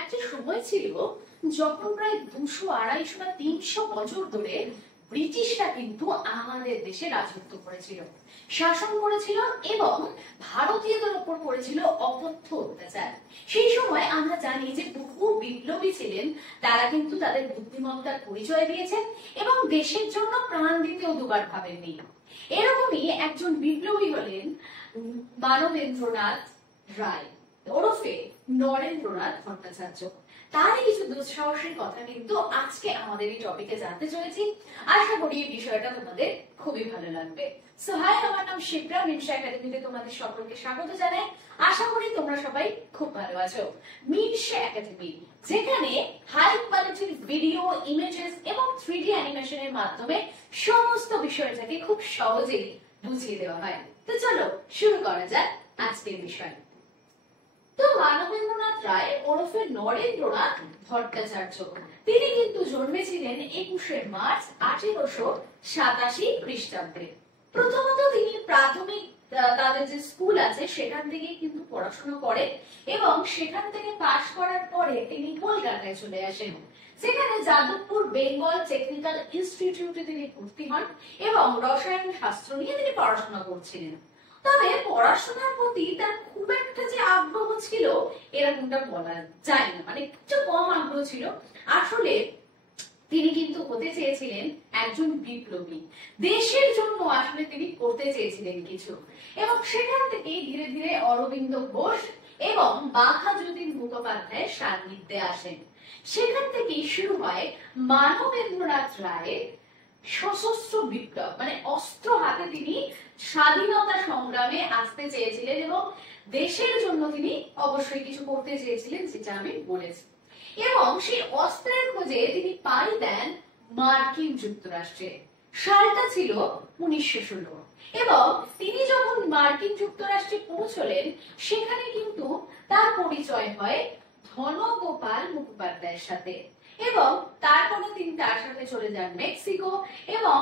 একটা সময় ছিল যখন প্রায় 200, 250 বা 300 বছর ধরে ব্রিটিশরা কিন্তু আমাদের দেশে রাজত্ব করেছিল, শাসন করেছিল এবং ভারতীয়দের উপর করেছিল অকথ্য অত্যাচার। সেই সময় আমরা জানি যে বহু বিপ্লবী ছিলেন, তারা কিন্তু তাদের বুদ্ধিমত্তার পরিচয় দিয়েছেন এবং দেশের জন্য প্রাণ দিতেও দুবার ভাবেননি। এরকমই একজন বিপ্লবী হলেন মানবেন্দ্রনাথ রায় ওরফে নরেন্দ্রনাথ ভট্টাচার্য। তারই কিছু দুঃসাহসের কথা কিন্তু আজকে আমাদের এই টপিকে জানতে চলেছি। আশা করি এই বিষয়টা তোমাদের খুবই ভালো লাগবে। সো হাই, আমার নাম শিপ্রা, মিনসা একাডেমিতে তোমাদের সকলকে স্বাগত জানাই। আশা করি তোমরা সবাই খুব ভালো আছো। মিনসা একাডেমি, যেখানে হাই কোয়ালিটির ভিডিও, ইমেজেস এবং 3D অ্যানিমেশনের মাধ্যমে সমস্ত বিষয়টাকে খুব সহজেই বুঝিয়ে দেওয়া হয়। তো চলো শুরু করা যাক আজকের বিষয়। তো মানবেন্দ্রনাথ রায় ওরফে নরেন্দ্রনাথ ভট্টাচার্য, তিনি কিন্তু জন্মেছিলেন 21শে মার্চ 1887 খ্রিস্টাব্দে। প্রথমত তিনি প্রাথমিক তাদের যে স্কুল আছে সেখান থেকে কিন্তু পড়াশোনা করেন এবং সেখান থেকে পাশ করার পরে তিনি কলকাতায় চলে আসেন, সেখানে যাদবপুর বেঙ্গল টেকনিক্যাল ইনস্টিটিউটে তিনি ভর্তি হন এবং রসায়ন শাস্ত্র নিয়ে তিনি পড়াশোনা করছিলেন। তবে পড়াশোনার প্রতি তার খুব একটা যে আগ্রহ ছিল এরকমটা বলা যায় না, মানে একটু কম আগ্রহ ছিল। আসলে তিনি কিন্তু হতে চেয়েছিলেন একজন বিপ্লবী, দেশের জন্য আসলে তিনি করতে চেয়েছিলেন কিছু, এবং সেখান থেকে ধীরে ধীরে অরবিন্দ ঘোষ এবং বাঘাযতীন মুখোপাধ্যায়ের সান্নিধ্যে আসেন। সেখান থেকেই শুরু হয় মানবেন্দ্রনাথ রায়ের সশস্ত্র বিপ্লব, মানে অস্ত্র হাতে তিনি স্বাধীনতা সংগ্রামে আসতে চেয়েছিলেন এবং দেশের জন্য তিনি অবশ্যই কিছু করতে চেয়েছিলেন, যেটা আমি বলেছি। এবং সেই অস্ত্রের খোঁজে তিনি পাড়ি দেন মার্কিন যুক্তরাষ্ট্রে। সালটা ছিল 1916 এবং তিনি যখন মার্কিন যুক্তরাষ্ট্রে পৌঁছলেন সেখানে কিন্তু তার পরিচয় হয় ধনগোপাল মুখোপাধ্যায়ের সাথে, এবং তারপরে তিনি তার সাথে চলে যান মেক্সিকো, এবং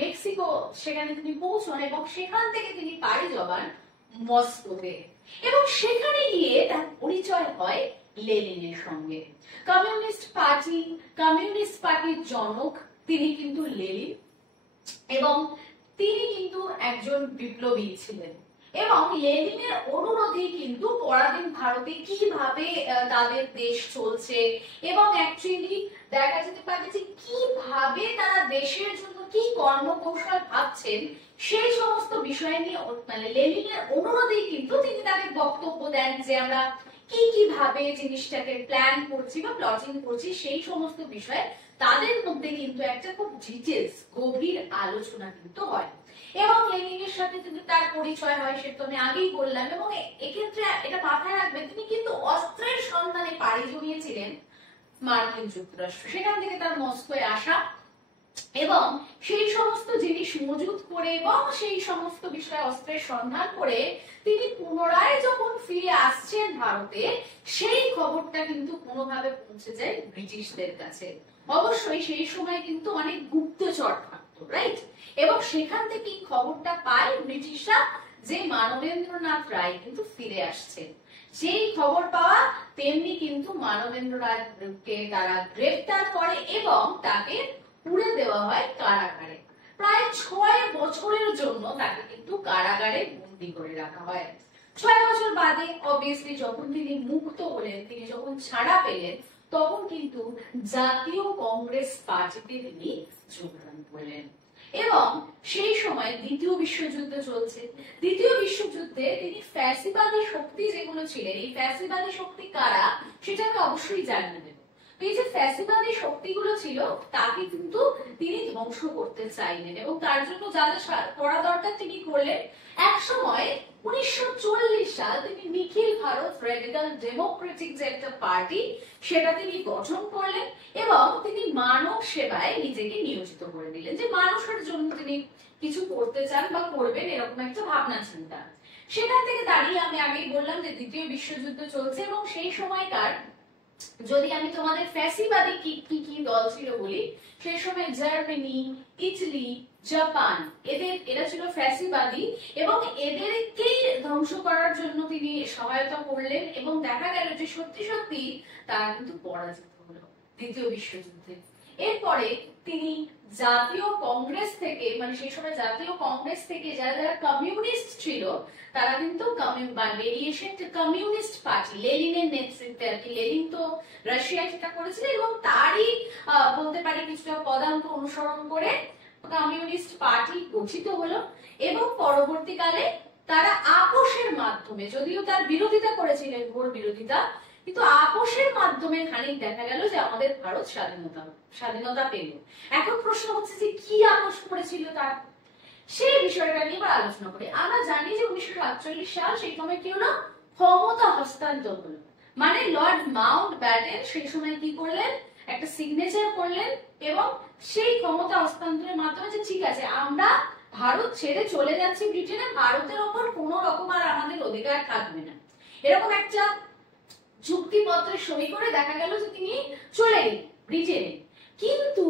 মেক্সিকো সেখানে তিনি পৌঁছন এবং সেখান থেকে তিনি পাড়ি জমান মস্কোতে, এবং সেখানে গিয়ে তার পরিচয় হয় লেনিনের সঙ্গে। কমিউনিস্ট পার্টির জনক তিনি কিন্তু লেনিন, এবং তিনি কিন্তু একজন বিপ্লবী ছিলেন এবং লেনিনের অনুরোধে কিন্তু পরাধীন ভারতে কিভাবে তাদের দেশ চলছে এবং অ্যাকচুয়ালি দেখা যেতে পারে যে কিভাবে তারা দেশের জন্য কি কর্মকৌশল ভাবছেন সেই সমস্ত বিষয় নিয়ে, মানে লেনিনের অনুরোধেই কিন্তু তিনি তাদের বক্তব্য দেন যে আমরা কিভাবে জিনিসটাকে প্ল্যান করছি বা প্লটিং করছি, সেই সমস্ত বিষয়ে তাদের মধ্যে কিন্তু একটা খুব ডিটেলস গভীর আলোচনা কিন্তু হয়। এবং লেনিনের সাথে যদি তার পরিচয় হয় সেটা তো আমি আগেই বললাম, এবং এক্ষেত্রে এটা মাথায় রাখবে তিনি কিন্তু অস্ত্রের সন্ধানে পাড়ি জমিয়েছিলেন মার্কিন যুক্তরাষ্ট্র, সেখান থেকে তার মস্কোয় আসা এবং সেই সমস্ত জিনিস মজুত করে এবং সেই সমস্ত বিষয়ে অস্ত্রের সন্ধান করে তিনি পুনরায় যখন ফিরে আসছেন ভারতে, সেই খবরটা কিন্তু কোনোভাবে পৌঁছে যায় ব্রিটিশদের কাছে। অবশ্যই সেই সময় কিন্তু অনেক গুপ্তচর থাকতো, রাইট? এবং সেখান থেকে খবরটা পায় ব্রিটিশরা যে মানবেন্দ্রনাথ রায় কিন্তু ফিরে আসছেন। যেই খবর পাওয়া তেমনি কিন্তু মানবেন্দ্রনাথকে তারা গ্রেফতার করে এবং তাকে পুড়ে দেওয়া হয় কারাগারে। প্রায় 6 বছরের জন্য তাকে কিন্তু কারাগারে বন্দী করে রাখা হয়। 6 বছর বাদে অবভিয়াসলি যখন তিনি মুক্ত হলেন, তিনি যখন ছাড়া পেলেন, তখন কিন্তু জাতীয় কংগ্রেস পার্টিতে তিনি যোগদান করলেন। এবং সেই সময় দ্বিতীয় বিশ্বযুদ্ধ চলছে। দ্বিতীয় বিশ্বযুদ্ধে তিনি ফ্যাসিবাদী শক্তি যেগুলো ছিলেন, এই ফ্যাসিবাদী শক্তি কারা সেটাকে অবশ্যই জানিয়ে দেব। এই যে ফ্যাসিবাদী শক্তিগুলো ছিল তাকে কিন্তু তিনি ধ্বংস করতে চাইলেন এবং তার জন্য যা যা করা দরকার তিনি করলেন। এক সময় 1940 সাল তিনি নিখিল ভারত রেডিক্যাল ডেমোক্রেটিক যে একটা পার্টি সেটা তিনি গঠন করলেন এবং তিনি মানব সেবায় নিজেকে নিয়োজিত করে দিলেন, যে মানুষের জন্য তিনি কিছু করতে চান বা করবেন এরকম একটা ভাবনা চিন্তা। সেখান থেকে দাঁড়িয়ে আমি আগেই বললাম যে দ্বিতীয় বিশ্বযুদ্ধ চলছে এবং সেই সময়কার যদি আমি তোমাদের ফ্যাসিবাদী কি কি কি দল ছিল বলি, সেই সময় জার্মানি, ইটালি, জাপান, এরা ছিল ফ্যাসিবাদী এবং এদেরকেই ধ্বংস করার জন্য তিনি সহায়তা করলেন এবং দেখা গেল যে সত্যি সত্যি তারা কিন্তু পরাজিত হলো দ্বিতীয় বিশ্বযুদ্ধে। এরপরে তিনি জাতীয় কংগ্রেস থেকে, মানে সেই সময় জাতীয় কংগ্রেস থেকে যারা যারা কমিউনিস্ট ছিল তারা কিন্তু বেরিয়েছেন কমিউনিস্ট পার্টি, লেনিনের নেতৃত্বে আর কি। লেনিন তো রাশিয়ায় সেটা করেছিলেন এবং তারই বলতে পারি কিছুটা পদাঙ্ক অনুসরণ করে কমিউনিস্ট পার্টি গঠিত হলো এবং পরবর্তীকালে তারা আপোষের মাধ্যমে, যদিও তার বিরোধিতা করেছিলেন, ঘোর বিরোধিতা, কিন্তু আপোষের মাধ্যমে খানিক দেখা গেল যে আমাদের ভারত স্বাধীনতা পেল। এখন প্রশ্ন হচ্ছে যে কি আপোষ করেছিল তার, সেই বিষয়টা নিয়ে এবার আলোচনা করি। আমরা জানি যে 1947 সাল, সেই সময় কি হলো, ক্ষমতা হস্তান্তর হলো। মানে লর্ড মাউন্ট ব্যাটেন সেই সময় কি করলেন, একটা সিগনেচার করলেন এবং সেই ক্ষমতা হস্তান্তরের মাধ্যমে যে ঠিক আছে আমরা ভারত ছেড়ে চলে যাচ্ছি ব্রিটেনে, ভারতের ওপর কোনো রকম আর আমাদের অধিকার থাকবে না, এরকম একটা চুক্তিপত্রে সই করে দেখা গেল যে তিনি চলে গেলেন ব্রিটেনে। কিন্তু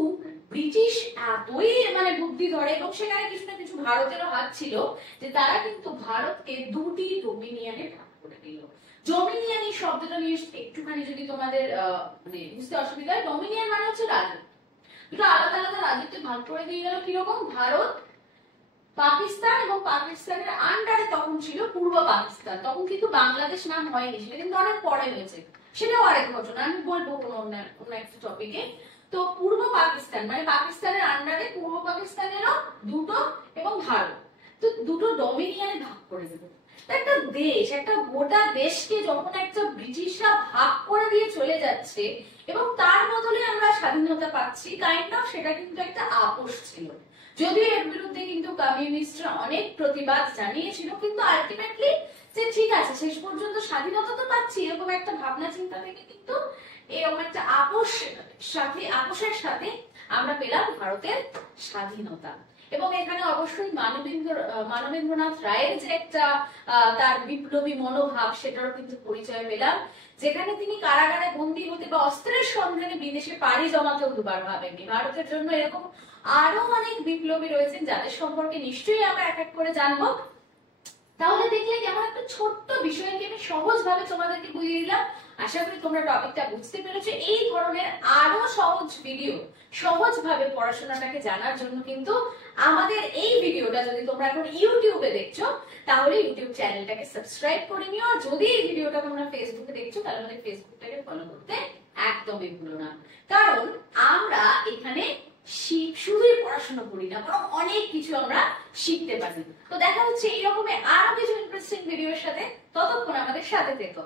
ব্রিটিশ এতই মানে বুদ্ধি ধরে এবং সেখানে কিছু না কিছু ভারতেরও হাত ছিল যে তারা কিন্তু ভারতকে দুটি ডোমিনিয়নে ভাগ করে দিল। ডোমিনিয়ন এই শব্দটা নিয়ে একটুখানি যদি তোমাদের মানে বুঝতে অসুবিধা হয়, ডোমিনিয়ন মানে হচ্ছে রাজত্ব। দুটো আলাদা আলাদা রাজ্যতে ভাগ করে দিয়ে গেল। কিরকম, ভারত, পাকিস্তান এবং পাকিস্তানের আন্ডারে তখন ছিল পূর্ব পাকিস্তান, তখন কিন্তু বাংলাদেশ নাম হয়নি, সেটা কিন্তু অনেক পরে হয়েছে, সেটাও আরেক ঘটনা, আমি বলবো অন্য একটা টপিকে। তো পূর্ব পাকিস্তান মানে পাকিস্তানের আন্ডারে পূর্ব পাকিস্তানেরও দুটো এবং ভারত, তো দুটো ডোমিনিয়নে ভাগ করে দেবে। একটা দেশ, একটা গোটা দেশকে যখন একটা ব্রিটিশরা ভাগ করে দিয়ে চলে যাচ্ছে এবং তার বদলে আমরা স্বাধীনতা পাচ্ছি, কাইন্ড অফ সেটা কিন্তু একটা আপোষ ছিল। যদিও এর বিরুদ্ধে কিন্তু কমিউনিস্টরা অনেক প্রতিবাদ জানিয়েছিল, কিন্তু আলটিমেটলি যে ঠিক আছে শেষ পর্যন্ত স্বাধীনতা তো পাচ্ছি, এরকম একটা ভাবনা চিন্তা থেকে কিন্তু এরকম একটা আপোষের সাথে আমরা পেলাম ভারতের স্বাধীনতা। এবং এখানে অবশ্যই মানবেন্দ্রনাথ রায়ের যে একটা তার বিপ্লবী মনোভাব, সেটারও কিন্তু পরিচয় পেলাম, যেখানে তিনি কারাগারে বন্দী হতে বা অস্ত্রের সন্ধানে বিদেশে পাড়ি জমাতেও দুবার ভাবেননি। ভারতের জন্য এরকম আরো অনেক বিপ্লবী রয়েছেন যাদের সম্পর্কে নিশ্চয়ই আমরা এক এক করে জানবো। তাহলে দেখলে কেমন একটা ছোট্ট বিষয়কে আমি সহজভাবে তোমাদেরকে বুঝিয়ে দিলাম। আশা করি তোমরা টপিকটা বুঝতে পেরেছো। এই ধরনের আরো সহজ ভিডিও, সহজভাবে পড়াশোনাটাকে জানার জন্য কিন্তু আমাদের এই ভিডিওটা যদি তোমরা এখন ইউটিউবে দেখছো তাহলে ইউটিউব চ্যানেলটাকে সাবস্ক্রাইব করে নিও, আর যদি এই ভিডিওটা তোমরা ফেসবুকে দেখছো তাহলে আমাদের ফেসবুকটাকে ফলো করতে একদমই ভুলো না। কারণ আমরা এখানে শুধুই পড়াশোনা করি না, বরং অনেক কিছু আমরা শিখতে পারি। তো দেখা হচ্ছে এইরকমের আরো কিছু ইন্টারেস্টিং ভিডিওর সাথে, ততক্ষণ আমাদের সাথে থেকো।